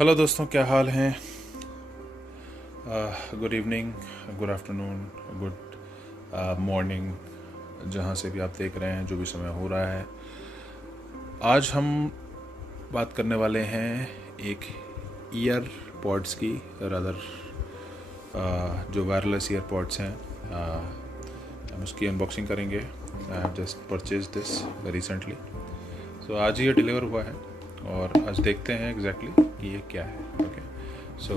Hello दोस्तों, क्या हाल हैं। Good evening, good afternoon, good morning, जहाँ से भी आप देख रहे हैं, जो भी समय हो रहा है। आज हम बात करने वाले हैं एक ईयर पॉड्स की, रादर जो वायरलेस ईयर पॉड्स हैं, हम उसकी अनबॉक्सिंग करेंगे। I have just purchase this recently, so आज ही ये डिलीवर हुआ है और आज देखते हैं एग्जैक्टली कि ये क्या है। ओके, सो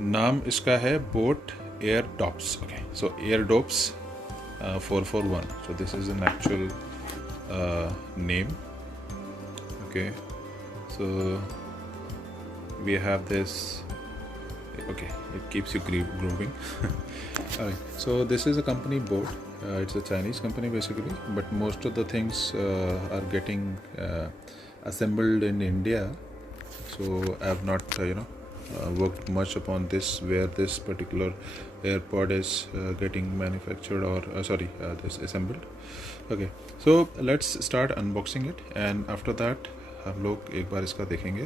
नाम इसका है boat air dopes. Okay, so air dopes 441, so this is an actual name. Okay, so we have this. Okay, it keeps you grooving. Alright, so this is a company boat. It's a Chinese company basically, but most of the things are getting assembled in India. So I have not worked much upon this, where this particular AirPod is getting manufactured or this assembled. Okay, so let's start unboxing it, and after that हम लोग एक बार इसका देखेंगे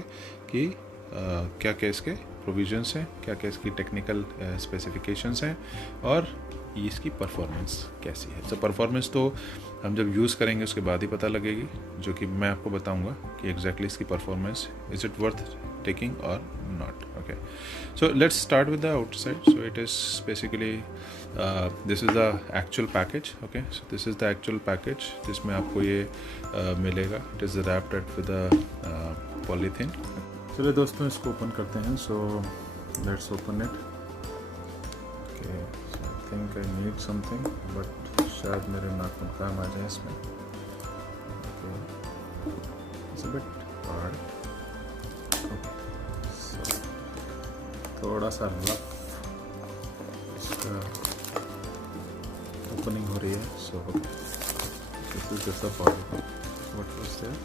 कि क्या क्या इसके provisions हैं, क्या क्या इसकी टेक्निकल स्पेसिफिकेशंस हैं और इसकी परफॉर्मेंस कैसी है। तो परफॉर्मेंस तो हम जब यूज़ करेंगे उसके बाद ही पता लगेगी, जो कि मैं आपको बताऊंगा कि एग्जैक्टली इसकी performance is it worth taking और not. Okay, so let's start with the outside. So it is basically this is the actual package. Okay, so this is the actual package जिसमें आपको ये मिलेगा। It is wrapped with polythene. चलिए दोस्तों, इसको open करते हैं। So let's open it. Okay, so I think I need something, but शायद मेरे नाक में काम आ जाए इसमें। Okay, it's a bit hard. Okay, so थोड़ा सा रफ इसका ओपनिंग हो रही है। So this is just a polythene. What was there?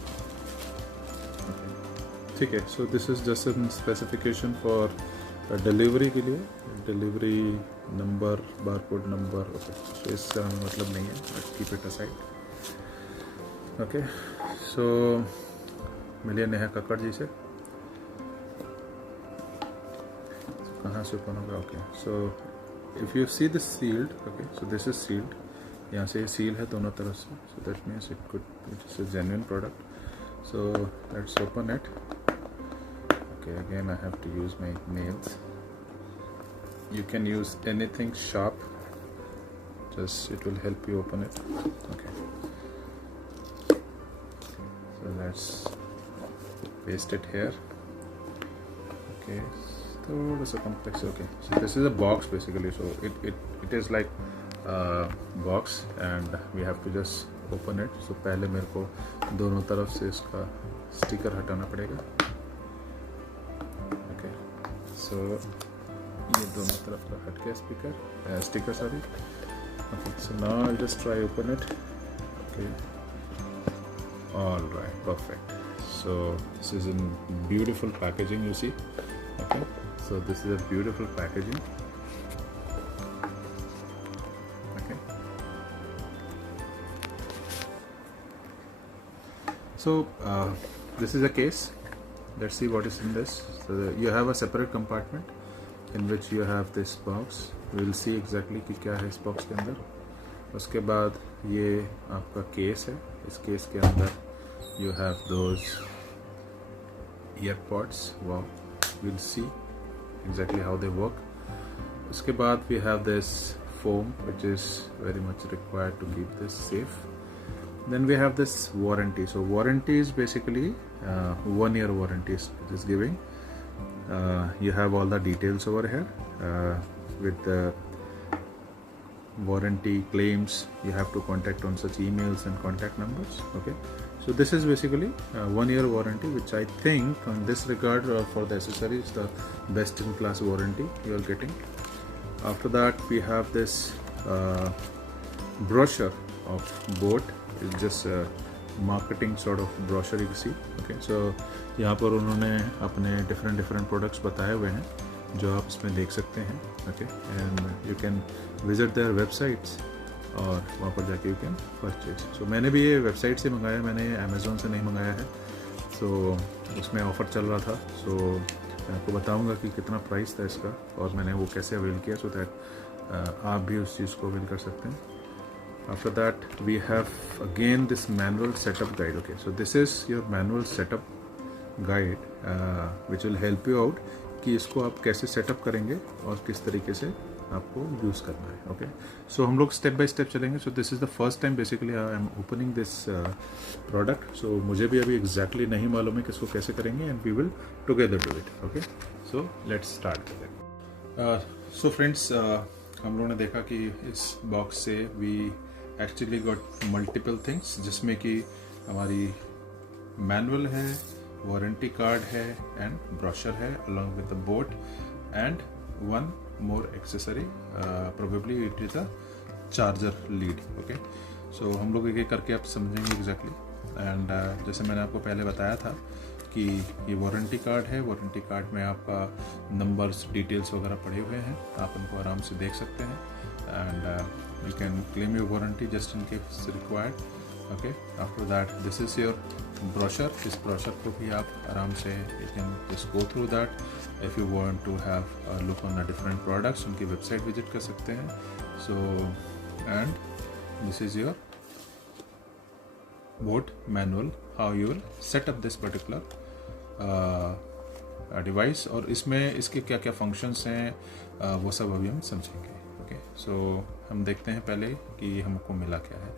ठीक है, so this is just an specification for delivery के लिए, delivery number, barcode number. Okay, so इसका हमें मतलब नहीं है, but keep it aside. Okay, so मिलिए नेहा कक्कड़ जी से। कहाँ से ओपन होगा? Okay, so if you see this sealed, okay, so this is sealed. यहाँ से ये सील है दोनों तरफ से, so that means it could it's a genuine product. So let's open it. Okay, again I have to use my nails. You can use anything sharp, just it will help you open it. Okay, so let's paste it here. Okay, thoda sa complex. Okay, so this is a box basically, so it is like a box and we have to just open it. So पहले मेरे को दोनों तरफ से इसका sticker हटाना पड़ेगा। सो ये दोनों तरफ का हट गया sticker sorry. Okay, so now I just try open it. Okay, all right, perfect. So this is in beautiful packaging, you see. Okay, so this is a beautiful packaging. Okay, so this is a case. Let's see what is in this. So you have a separate compartment in which you have this box. We will see exactly कि क्या है इस box के अंदर। उसके बाद ये आपका केस है। इस केस के अंदर you have those earpods. Wow, we'll see exactly how they work. उसके बाद we have this foam which is very much required to keep this safe. Then we have this warranty. So warranty is basically 1 year warranty it is giving. You have all the details over here with the warranty claims. You have to contact on such emails and contact numbers. Okay, so this is basically 1 year warranty, which I think on this regard for the accessories, the best in class warranty you are getting. After that we have this brochure of boat. It's just a marketing sort of brochure you see. Okay, so यहाँ पर उन्होंने अपने different products बताए हुए हैं जो आप इसमें देख सकते हैं। Okay, and you can visit their websites और वहाँ पर जाके यू कैन परचेज। सो मैंने भी ये वेबसाइट से मंगाया, मैंने अमेज़ोन से नहीं मंगाया है। सो उसमें ऑफ़र चल रहा था। सो मैं आपको बताऊंगा कि कितना प्राइस था इसका और मैंने वो कैसे अवेल किया, सो दैट आप भी उस चीज़ को अवेल कर सकते हैं। After that we have again this manual setup guide. Okay, so this is your manual setup guide which will help you out कि इसको आप कैसे सेटअप करेंगे और किस तरीके से आपको यूज़ करना है। ओके, सो हम लोग स्टेप बाय स्टेप चलेंगे। So this is the first time basically I am opening this product. सो मुझे भी अभी एग्जैक्टली नहीं मालूम है कि इसको कैसे करेंगे and we will together do it. Okay, so let's start with it. So friends, हम लोगों ने देखा कि इस बॉक्स से we actually got multiple things, जिसमें कि हमारी मैनुअल है, वारंटी कार्ड है एंड ब्रोशर है along with the board and one more accessory, probably it is a charger lead. Okay, so हम लोग एक एक करके आप समझेंगे एग्जैक्टली। एंड जैसे मैंने आपको पहले बताया था कि ये वारंटी कार्ड है। वारंटी कार्ड में आपका नंबर्स, डिटेल्स वगैरह पड़े हुए हैं, आप उनको आराम से देख सकते हैं and you can claim your warranty just in case required. Okay, after that this is your brochure. इस brochure को भी आप आराम से you can just go through that. If you want to have a look on the different products, उनकी website visit कर सकते हैं. So and this is your board manual how you will set up this particular device, और इसमें इसके क्या क्या functions हैं वो सब अभी हम समझेंगे। ओके, सो हम देखते हैं पहले कि हमको मिला क्या है।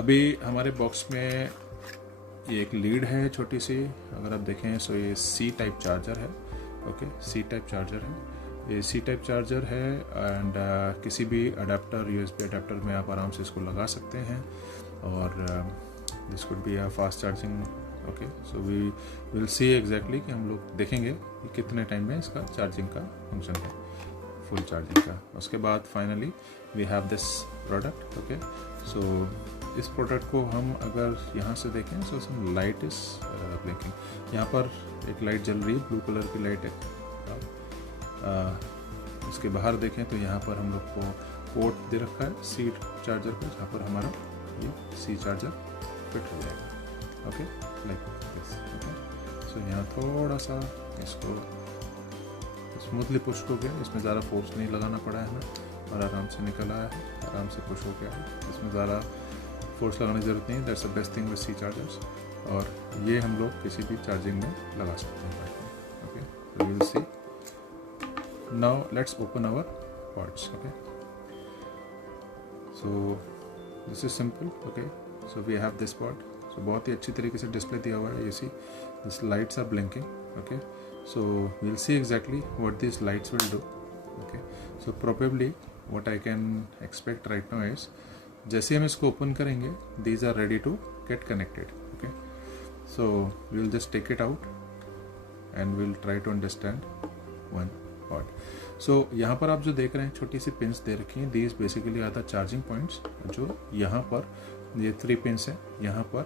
अभी हमारे बॉक्स में ये एक लीड है छोटी सी, अगर आप देखें सो ये सी टाइप चार्जर है। ओके, सी टाइप चार्जर है, ये सी टाइप चार्जर है एंड किसी भी अडेप्टर, यूएसबी अडेप्टर में आप आराम से इसको लगा सकते हैं और this could be a fast charging. Okay, so we will see exactly कि हम लोग देखेंगे कि कितने टाइम में इसका चार्जिंग का फंक्शन है, फुल चार्जिंग का। उसके बाद finally we have this product. Okay, so इस प्रोडक्ट को हम अगर यहाँ से देखें so some light is blinking. यहाँ पर एक लाइट जल रही है, ब्लू कलर की लाइट है। इसके बाहर देखें तो यहाँ पर हम लोग को पोर्ट दे रखा है सी चार्जर का, जहाँ पर हमारा ये सी चार्जर फिट हो जाएगा। Okay, like this. ओके, सो यहाँ थोड़ा सा इसको स्मूथली पुश हो गया, इसमें ज़्यादा फोर्स नहीं लगाना पड़ा है हमें और आराम से निकल आया है, आराम से पुश हो गया है, इसमें ज़्यादा फोर्स लगाने की ज़रूरत नहीं है। That's the best thing with C chargers, और ये हम लोग किसी भी चार्जिंग में लगा सकते हैं। Okay, so we will see now, let's open our pods. Okay, so this is simple. Okay, so we have this pod. So बहुत ही अच्छी तरीके से डिस्प्ले दिया हुआ है, ये see this lights are blinking. Okay, so we'll see exactly what these lights will do. Okay, so probably what I can expect right now is जैसे हम इसको ओपन करेंगे these are ready to get connected. Okay, so we'll just take it out and we'll try to understand one part. So यहाँ पर आप जो देख रहे हैं छोटी सी पिंस दे रखी हैं, these basically are the charging points जो यहाँ पर ये 3 पिंस हैं, यहाँ पर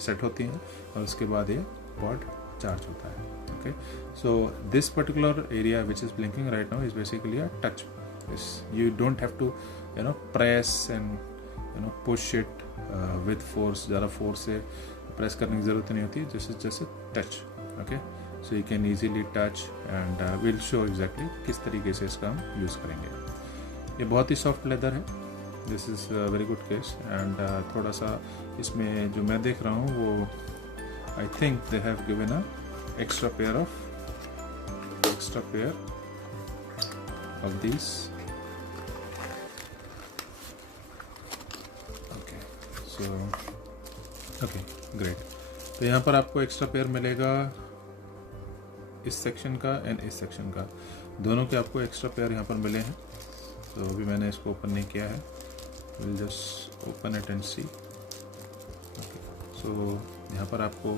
सेट होती हैं और उसके बाद ये पॉड चार्ज होता है। Okay, so this particular area which is blinking right now is basically a touch. You don't have to press and push it with force, ज़्यादा फोर्स से प्रेस करने की ज़रूरत नहीं होती, जैसे touch. Okay, so you can easily touch and will show exactly किस तरीके से इसका हम यूज़ करेंगे। ये बहुत ही सॉफ्ट लेदर है, this is very good case and थोड़ा सा इसमें जो मैं देख रहा हूँ वो I think they have given a extra pair of these. Okay, so okay, great. तो यहाँ पर आपको एक्स्ट्रा पेयर मिलेगा इस सेक्शन का एंड इस सेक्शन का, दोनों के आपको एक्स्ट्रा पेयर यहाँ पर मिले हैं। तो अभी मैंने इसको ओपन नहीं किया है, will just open it and see. So यहाँ पर आपको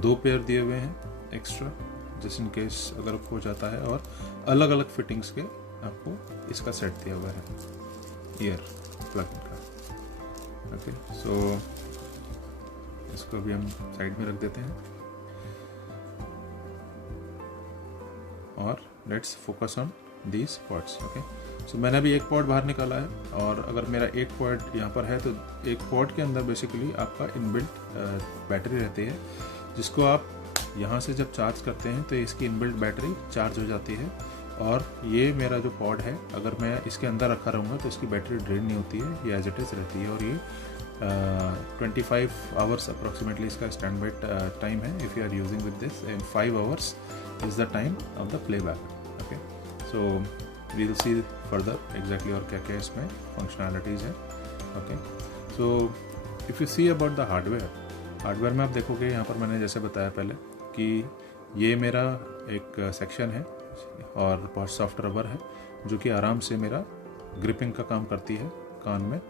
2 पेयर दिए हुए हैं एक्स्ट्रा, जस्ट इन केस अगर हो जाता है, और अलग अलग फिटिंग्स के आपको इसका सेट दिया हुआ है ईयर प्लग का। ओके, सो इसको भी हम साइड में रख देते हैं और let's focus on these pods. Okay, so मैंने अभी एक पॉड बाहर निकाला है, और अगर मेरा एक पॉड यहाँ पर है तो एक पॉड के अंदर बेसिकली आपका इनबिल्ट बैटरी रहती है, जिसको आप यहाँ से जब चार्ज करते हैं तो इसकी इनबिल्ट बैटरी चार्ज हो जाती है। और ये मेरा जो पॉड है, अगर मैं इसके अंदर रखा रहूँगा तो इसकी बैटरी ड्रेन नहीं होती है, ये एज इट इज़ रहती है। और ये 25 आवर्स अप्रॉक्सीमेटली इसका स्टैंड बाई टाइम है। If you are using with this, 5 hours is the time of the playback. Okay, so we will see further exactly और क्या क्या इसमें फंक्शनैलिटीज़ है। Okay, so if you see about the hardware में आप देखोगे यहाँ पर मैंने जैसे बताया पहले कि ये मेरा एक सेक्शन है और बहुत सॉफ्ट रबर है, जो कि आराम से मेरा ग्रिपिंग का काम करती है कान में।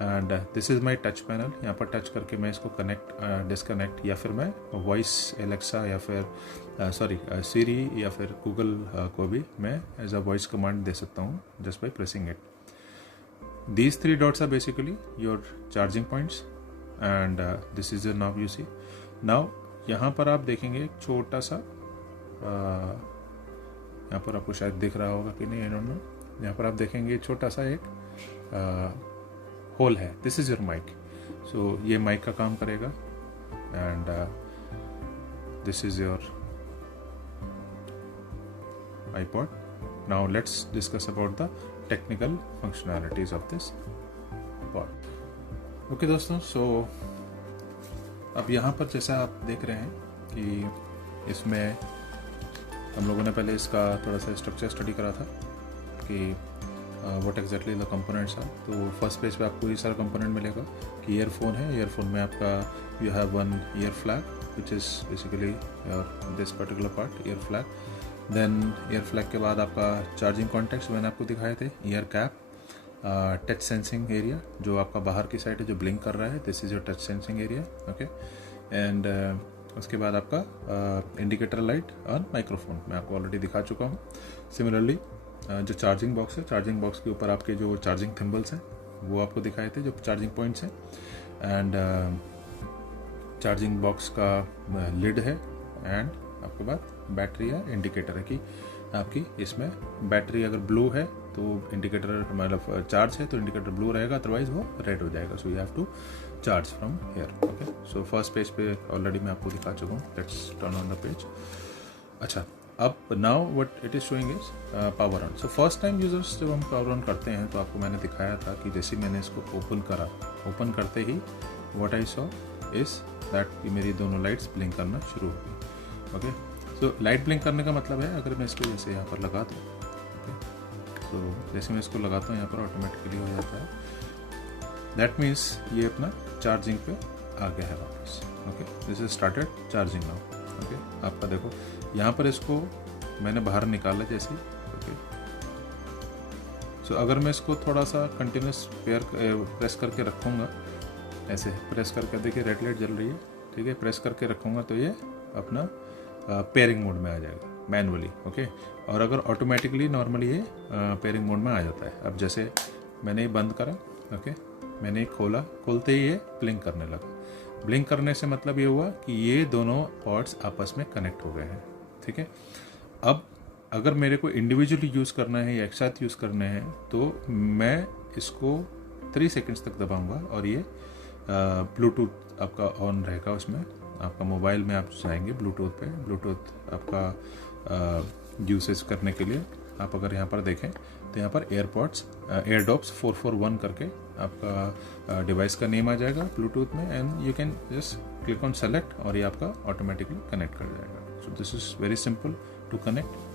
And this is my touch panel. यहाँ पर टच करके मैं इसको कनेक्ट डिसकनेक्ट, या फिर मैं वॉइस एलेक्सा या फिर सीरी या फिर गूगल को भी मैं एज अ वॉइस कमांड दे सकता हूँ just by pressing it. These 3 dots are basically your charging points, and this is your now you see. Now यहाँ पर आप देखेंगे एक छोटा सा, यहाँ पर आपको शायद दिख रहा होगा कि नहीं, आई डोंट नो। यहाँ पर आप देखेंगे छोटा सा एक होल है, दिस इज योर माइक। सो ये माइक का काम करेगा, and this is your iPod. Now let's discuss about the technical functionalities of this pod. Okay दोस्तों, so अब यहाँ पर जैसा आप देख रहे हैं कि इसमें हम लोगों ने पहले इसका थोड़ा सा स्ट्रक्चर स्टडी करा था कि what exactly the components are. तो फर्स्ट पेज पे आपको ये सारा कंपोनेंट मिलेगा कि ईयरफोन है, ईयरफोन में आपका you have one ear flag which is basically your this particular part ear flag. Then ear flag के बाद आपका चार्जिंग कॉन्टेक्ट्स मैंने आपको दिखाए थे, ear cap, touch sensing area जो आपका बाहर की साइड है जो ब्लिंक कर रहा है, this is your touch sensing area. Okay, and उसके बाद आपका इंडिकेटर लाइट और माइक्रोफोन मैं आपको ऑलरेडी दिखा चुका हूँ। सिमिलरली जो चार्जिंग बॉक्स है, चार्जिंग बॉक्स के ऊपर आपके जो चार्जिंग थिम्बल्स हैं वो आपको दिखाए थे, जो चार्जिंग पॉइंट्स हैं। एंड चार्जिंग बॉक्स का लिड है, एंड आपके बाद बैटरी या इंडिकेटर है कि आपकी इसमें बैटरी अगर ब्लू है तो इंडिकेटर मतलब चार्ज है तो इंडिकेटर ब्लू रहेगा, अदरवाइज वो रेड हो जाएगा। So you have to charge from here. Okay, so first page पे ऑलरेडी मैं आपको दिखा चुका हूँ। Let's turn on the page. अच्छा, अब now what it is showing is power on. So first time users जब हम पावर ऑन करते हैं तो आपको मैंने दिखाया था कि जैसे मैंने इसको ओपन करा, ओपन करते ही what I saw is that कि मेरी दोनों लाइट्स ब्लिंक करना शुरू हो गई। ओके, सो लाइट ब्लिंक करने का मतलब है अगर मैं इसको जैसे यहाँ पर लगा दूँ, ओके, तो जैसे मैं इसको लगाता हूँ यहाँ पर ऑटोमेटिकली हो जाता है। दैट मीन्स ये अपना चार्जिंग पे आ गया है वापस। Okay, this is started charging now. Okay, आपका देखो यहाँ पर इसको मैंने बाहर निकाला जैसे। ओके, सो अगर मैं इसको थोड़ा सा कंटिन्यूस प्रेस करके रखूँगा, ऐसे प्रेस करके देखिए रेड लाइट जल रही है, ठीक है, प्रेस करके रखूँगा तो ये अपना पेयरिंग मोड में आ जाएगा मैनुअली। ओके, और अगर ऑटोमेटिकली नॉर्मली ये पेयरिंग मोड में आ जाता है। अब जैसे मैंने ये बंद करा, ओके, मैंने खोला, खोलते ही ये ब्लिंक करने लगा। ब्लिंक करने से मतलब ये हुआ कि ये दोनों पॉड्स आपस में कनेक्ट हो गए हैं। ठीक है, अब अगर मेरे को इंडिविजुअली यूज़ करना है या एक साथ यूज़ करने हैं तो मैं इसको 3 सेकंड्स तक दबाऊंगा और ये ब्लूटूथ आपका ऑन रहेगा। उसमें आपका मोबाइल में आप जाएंगे ब्लूटूथ पे, ब्लूटूथ आपका यूसेज करने के लिए आप अगर यहाँ पर देखें तो यहाँ पर एयरडॉप्स 441 करके आपका डिवाइस का नेम आ जाएगा ब्लूटूथ में, and you can just click on select और ये आपका ऑटोमेटिकली कनेक्ट कर जाएगा। So this is very simple to connect.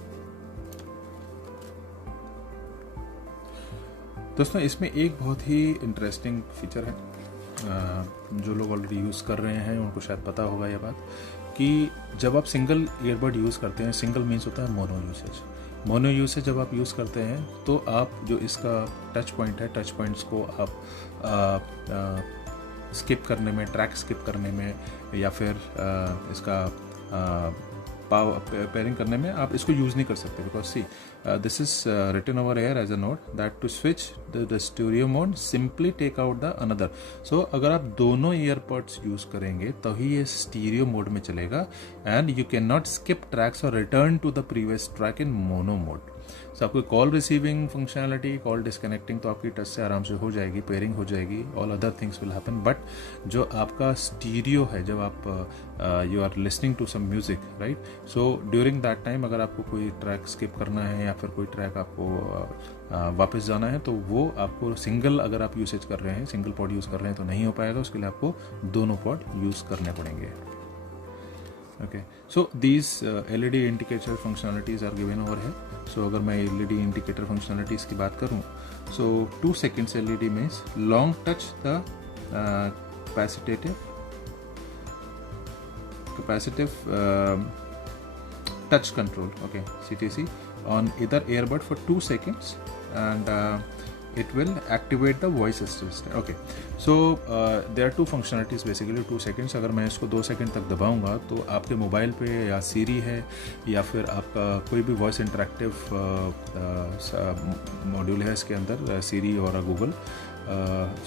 दोस्तों, इसमें एक बहुत ही इंटरेस्टिंग फीचर है, जो लोग ऑलरेडी यूज़ कर रहे हैं उनको शायद पता होगा ये बात, कि जब आप सिंगल ईयरबड यूज़ करते हैं, सिंगल मीन्स होता है मोनो यूसेज। मोनो यूसेज जब आप यूज़ करते हैं तो आप जो इसका टच पॉइंट है, टच पॉइंट्स को आप स्किप करने में, ट्रैक स्किप करने में या फिर इसका पेयरिंग करने में आप इसको यूज़ नहीं कर सकते, because see this is written over here as a note that to switch the stereo mode simply take out the another. So अगर आप दोनों ईयरपॉड्स यूज़ करेंगे तो ही ये स्टीरियो मोड में चलेगा, and you can not skip tracks और return to the previous track in mono mode. So आपको call receiving functionality, call disconnecting तो आपकी टच से आराम से हो जाएगी, पेयरिंग हो जाएगी, all other things will happen. But जो आपका स्टीरियो है, जब आप you are listening to some music, right, so during that time अगर आपको कोई ट्रैक स्किप करना है या फिर कोई ट्रैक आपको वापस जाना है, तो वो आपको सिंगल, अगर आप यूसेज कर रहे हैं, सिंगल पॉड यूज़ कर रहे हैं तो नहीं हो पाएगा, उसके लिए आपको दोनों पॉड यूज़ करने पड़ेंगे। Okay, so these LED indicator functionalities are given over है। सो अगर मैं LED इंडिकेटर फंक्शनलिटीज़ की बात करूँ, सो 2 seconds LED means long touch the capacitive touch control, okay, CTC, on either earbud for 2 seconds and it will activate the voice assistant. Okay, so there are two functionalities basically, 2 seconds. अगर मैं इसको 2 second तक दबाऊंगा तो आपके mobile पे या सीरी है या फिर आपका कोई भी वॉइस इंटरेक्टिव मॉड्यूल है इसके अंदर, सीरी और गूगल,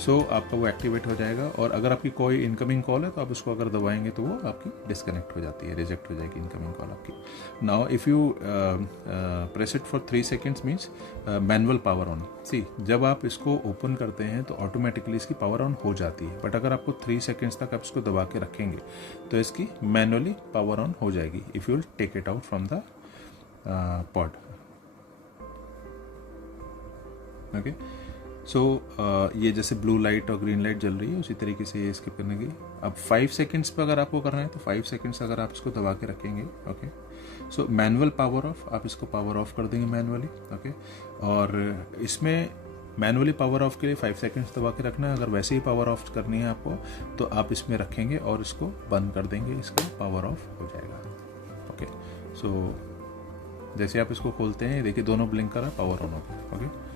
सो आपका वो एक्टिवेट हो जाएगा। और अगर आपकी कोई इनकमिंग कॉल है तो आप उसको अगर दबाएंगे तो वो आपकी डिस्कनेक्ट हो जाती है, रिजेक्ट हो जाएगी इनकमिंग कॉल आपकी। Now if you press it for 3 seconds means manual power on. See, जब आप इसको ओपन करते हैं तो ऑटोमेटिकली इसकी पावर ऑन हो जाती है, बट अगर आपको 3 seconds तक आप इसको दबा के रखेंगे तो इसकी मैनुअली पावर ऑन हो जाएगी if you will take it out from the pod. Okay, so ये जैसे ब्लू लाइट और ग्रीन लाइट जल रही है उसी तरीके से ये स्किप करने की। अब 5 seconds पे अगर आपको करना है तो 5 seconds अगर आप इसको दबा के रखेंगे, okay, so manual power of, आप इसको पावर ऑफ कर देंगे मैनुअली, ओके। और इसमें मैनुअली पावर ऑफ के लिए 5 seconds दबा के रखना है। अगर वैसे ही पावर ऑफ करनी है आपको तो आप इसमें रखेंगे और इसको बंद कर देंगे, इसका पावर ऑफ हो जाएगा। ओके, सो जैसे आप इसको खोलते हैं, देखिए दोनों ब्लिंक कर रहा है, पावर ऑन हो गया। Okay,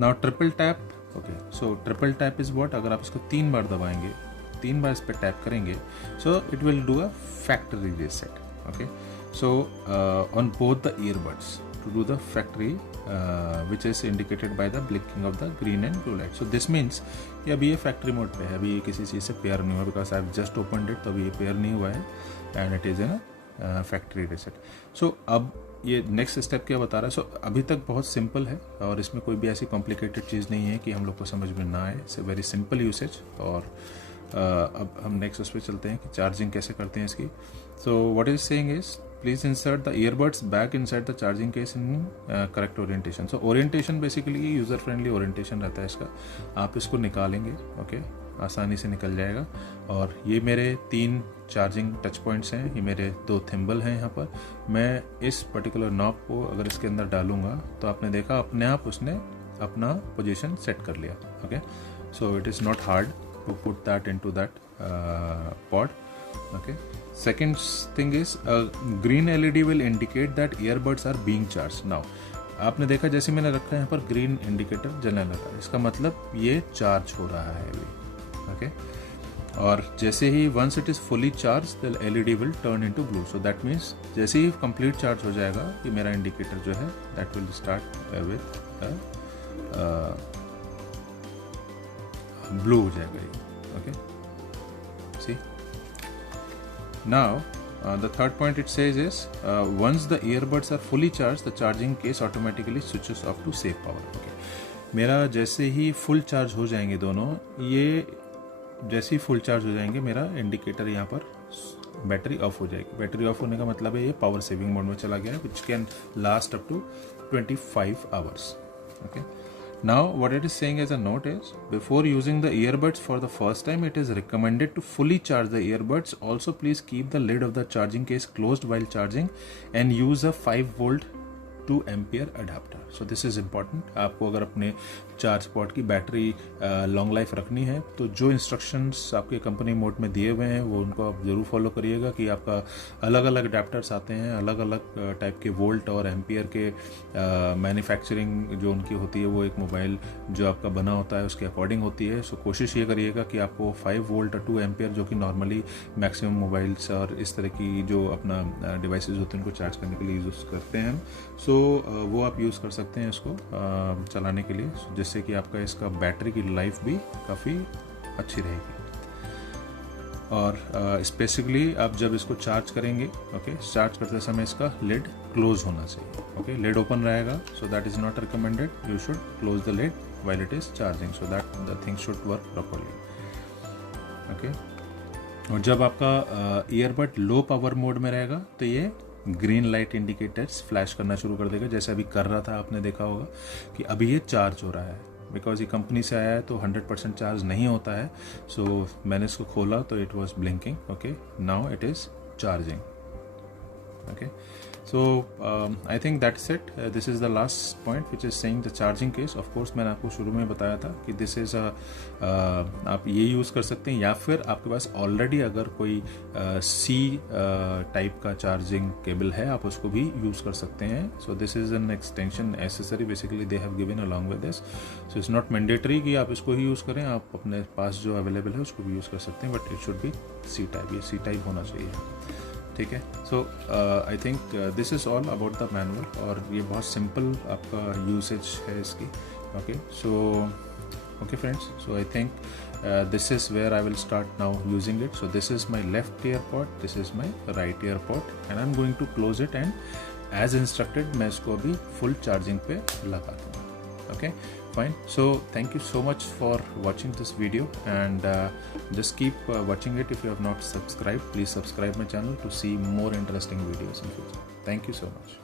now triple tap. Okay, so triple tap is what, अगर आप इसको 3 बार दबाएंगे, 3 बार इस पर टैप करेंगे, so it will do a factory reset. Okay, so on both the earbuds to do the factory which is indicated by the blinking of the green and blue light. So this means कि अभी ये factory mode पे है, अभी ये किसी चीज़ से pair नहीं हुआ, because I have just opened it, तो अभी ये पेयर नहीं हुआ है and it is in factory reset. So अब ये नेक्स्ट स्टेप क्या बता रहा है। सो अभी तक बहुत सिंपल है और इसमें कोई भी ऐसी कॉम्प्लिकेटेड चीज़ नहीं है कि हम लोग को समझ में ना आए। It's a very simple usage. और अब हम नेक्स्ट उस पर चलते हैं कि चार्जिंग कैसे करते हैं इसकी। So what is saying is please insert the earbuds back inside the charging case in correct orientation. So orientation basically user friendly orientation रहता है इसका। आप इसको निकालेंगे, ओके, आसानी से निकल जाएगा। और ये मेरे 3 चार्जिंग टच पॉइंट्स हैं, ये मेरे 2 थिम्बल हैं यहाँ पर। मैं इस पर्टिकुलर नॉब को अगर इसके अंदर डालूंगा तो आपने देखा अपने आप उसने अपना पोजीशन सेट कर लिया। Okay, so it is not hard to put that into that pod. Okay, second thing is green LED will indicate that earbuds are being charged. now आपने देखा जैसे मैंने रखा है यहाँ पर ग्रीन इंडिकेटर जलने लगा, इसका मतलब ये चार्ज हो रहा है अभी। ओके, और जैसे ही once it is fully charge the LED will turn into blue. So that means जैसे ही कंप्लीट चार्ज हो जाएगा कि मेरा इंडिकेटर जो है that will start with blue हो जाएगा ये। Okay, see now the third point it says is once the earbuds are fully charged the charging case automatically switches off to save power. Okay, मेरा जैसे ही full charge हो जाएंगे दोनों, ये जैसे ही फुल चार्ज हो जाएंगे मेरा इंडिकेटर यहाँ पर बैटरी ऑफ हो जाएगी। बैटरी ऑफ होने का मतलब है ये पावर सेविंग मोड में चला गया है, which can last up to 25 hours. Okay, now what it is saying as a note is before using the earbuds for the first time it is recommended to fully charge the earbuds. Also please keep the lid of the charging case closed while charging and use a 5V 2 ampere adapter. So this is important. आपको अगर अपने charge pot की battery long life रखनी है तो जो instructions आपके company mode में दिए हुए हैं वो उनको आप ज़रूर फॉलो करिएगा कि आपका अलग अलग अडेप्टर्स आते हैं, अलग अलग टाइप के वोल्ट और एम्पियर के मैन्युफैक्चरिंग जो उनकी होती है वो एक मोबाइल जो आपका बना होता है उसके अकॉर्डिंग होती है। सो कोशिश ये करिएगा कि आपको 5V और 2 एम्पियर जो कि नॉर्मली मैक्सिमम मोबाइल्स और इस तरह की जो अपना डिवाइसेस होते हैं उनको चार्ज करने के लिए यूज़ करते हैं। सो वो आप यूज़ कर सकते हैं इसको चलाने के लिए, जिससे कि आपका इसका बैटरी की लाइफ भी काफ़ी अच्छी रहेगी। और स्पेसिफिकली आप जब इसको चार्ज करेंगे, ओके, चार्ज करते समय इसका लिड क्लोज होना चाहिए, ओके, लिड ओपन रहेगा, so that is not recommended, you should close the lid while it is charging so that the thing should work properly, okay. और जब आपका ईयरबड लो पावर मोड में रहेगा तो ये ग्रीन लाइट इंडिकेटर्स फ्लैश करना शुरू कर देगा, जैसे अभी कर रहा था, आपने देखा होगा कि अभी ये चार्ज हो रहा है, बिकॉज ये कंपनी से आया है तो 100% चार्ज नहीं होता है। सो मैंने इसको खोला तो it was blinking, okay, now it is charging, okay. So I think that's it. This is the last point which is saying the charging case. Of course मैंने आपको शुरू में बताया था कि this is a आप ये यूज़ कर सकते हैं, या फिर आपके पास ऑलरेडी अगर कोई C टाइप का चार्जिंग केबल है आप उसको भी यूज़ कर सकते हैं. So this is an extension accessory basically they have given along with this. So it's not mandatory कि आप इसको ही यूज़ करें, आप अपने पास जो अवेलेबल है उसको भी यूज़ कर सकते हैं, but it should be C type, ये C टाइप होना चाहिए, ठीक है. So I think this is all about the manual, और ये बहुत सिंपल आपका यूसेज है इसकी, okay. So okay friends, so I think this is where I will start now using it. So this is my left ear pod, this is my right ear pod, and I am going to close it, and as instructed मैं इसको अभी full charging पे लगा दूँगा, okay. Fine. So thank you so much for watching this video, and just keep watching it. If you have not subscribed, please subscribe my channel to see more interesting videos in future. Thank you so much.